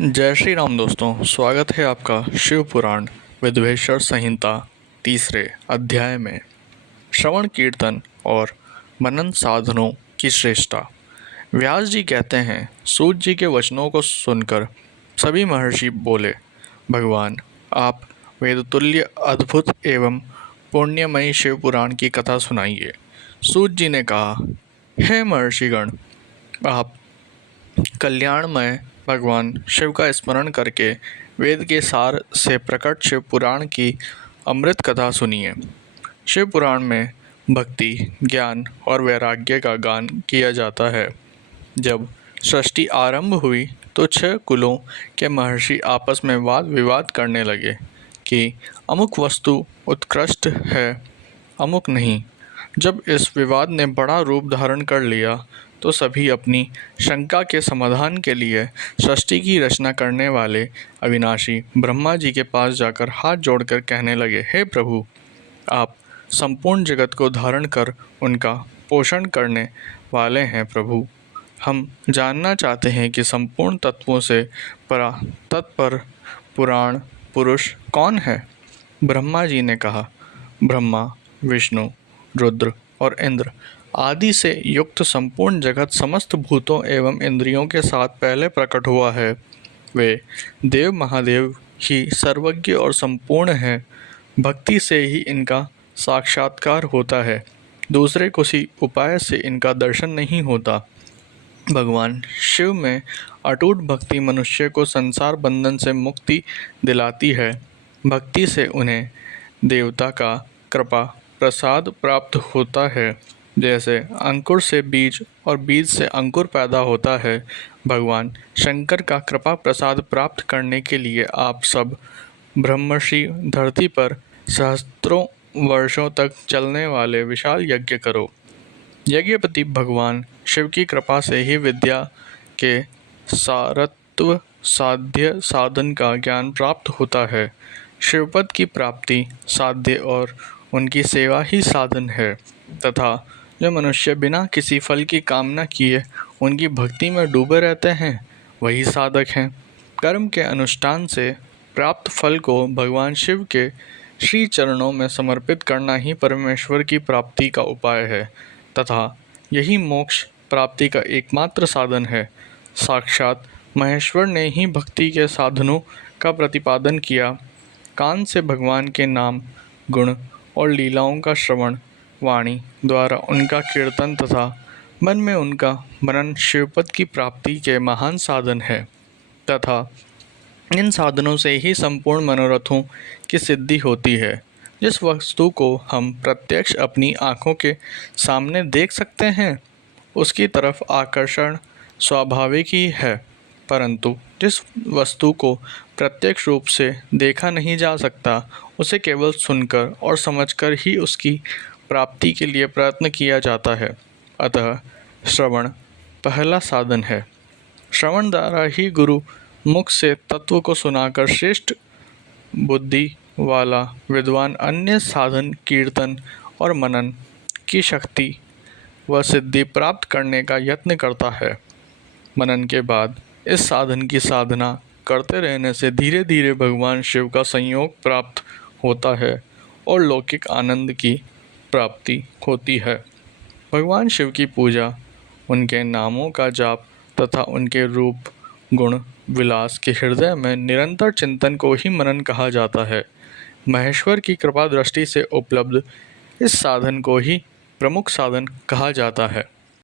जय श्री राम दोस्तों, स्वागत है आपका शिव पुराण विद्वेश्वर संहिता तीसरे अध्याय में। श्रवण कीर्तन और मनन साधनों की श्रेष्ठता। व्यास जी कहते हैं, सूत जी के वचनों को सुनकर सभी महर्षि बोले, भगवान आप वेदतुल्य अद्भुत एवं पुण्यमयी शिव पुराण की कथा सुनाइए। सूत जी ने कहा, हे महर्षिगण, आप कल्याणमय भगवान शिव का स्मरण करके वेद के सार से प्रकट शिव पुराण की अमृत कथा सुनिए। शिव पुराण में भक्ति, ज्ञान और वैराग्य का गान किया जाता है। जब सृष्टि आरंभ हुई तो 6 कुलों के महर्षि आपस में वाद विवाद करने लगे कि अमुक वस्तु उत्कृष्ट है, अमुक नहीं। जब इस विवाद ने बड़ा रूप धारण कर लिया तो सभी अपनी शंका के समाधान के लिए सृष्टि की रचना करने वाले अविनाशी ब्रह्मा जी के पास जाकर हाथ जोड़कर कहने लगे, हे प्रभु, आप संपूर्ण जगत को धारण कर उनका पोषण करने वाले हैं। प्रभु, हम जानना चाहते हैं कि संपूर्ण तत्वों से तत्पर पुराण पुरुष कौन है। ब्रह्मा जी ने कहा, ब्रह्मा, विष्णु, रुद्र और इंद्र आदि से युक्त संपूर्ण जगत समस्त भूतों एवं इंद्रियों के साथ पहले प्रकट हुआ है। वे देव महादेव ही सर्वज्ञ और संपूर्ण हैं। भक्ति से ही इनका साक्षात्कार होता है, दूसरे किसी उपाय से इनका दर्शन नहीं होता। भगवान शिव में अटूट भक्ति मनुष्य को संसार बंधन से मुक्ति दिलाती है। भक्ति से उन्हें देवता का कृपा प्रसाद प्राप्त होता है। जैसे अंकुर से बीज और बीज से अंकुर पैदा होता है, भगवान शंकर का कृपा प्रसाद प्राप्त करने के लिए आप सब ब्रह्मर्षि धरती पर सहस्त्रों वर्षों तक चलने वाले विशाल यज्ञ करो। यज्ञपति भगवान शिव की कृपा से ही विद्या के सारत्व साध्य साधन का ज्ञान प्राप्त होता है। शिवपद की प्राप्ति साध्य और उनकी सेवा ही साधन है तथा जो मनुष्य बिना किसी फल की कामना किए उनकी भक्ति में डूबे रहते हैं वही साधक हैं। कर्म के अनुष्ठान से प्राप्त फल को भगवान शिव के श्री चरणों में समर्पित करना ही परमेश्वर की प्राप्ति का उपाय है तथा यही मोक्ष प्राप्ति का एकमात्र साधन है। साक्षात महेश्वर ने ही भक्ति के साधनों का प्रतिपादन किया। कान से भगवान के नाम, गुण और लीलाओं का श्रवण, वाणी द्वारा उनका कीर्तन तथा मन में उनका मनन शिवपद की प्राप्ति के महान साधन है तथा इन साधनों से ही संपूर्ण मनोरथों की सिद्धि होती है। जिस वस्तु को हम प्रत्यक्ष अपनी आँखों के सामने देख सकते हैं उसकी तरफ आकर्षण स्वाभाविक ही है, परंतु जिस वस्तु को प्रत्यक्ष रूप से देखा नहीं जा सकता उसे केवल सुनकर और समझकर ही उसकी प्राप्ति के लिए प्रयत्न किया जाता है। अतः श्रवण पहला साधन है। श्रवण द्वारा ही गुरु मुख से तत्व को सुनाकर श्रेष्ठ बुद्धि वाला विद्वान अन्य साधन कीर्तन और मनन की शक्ति व सिद्धि प्राप्त करने का यत्न करता है। मनन के बाद इस साधन की साधना करते रहने से धीरे धीरे भगवान शिव का संयोग प्राप्त होता है और लौकिक आनंद की प्राप्ति होती है। भगवान शिव की पूजा, उनके नामों का जाप तथा उनके रूप गुण विलास के हृदय में निरंतर चिंतन को ही मनन कहा जाता है। महेश्वर की कृपा दृष्टि से उपलब्ध इस साधन को ही प्रमुख साधन कहा जाता है।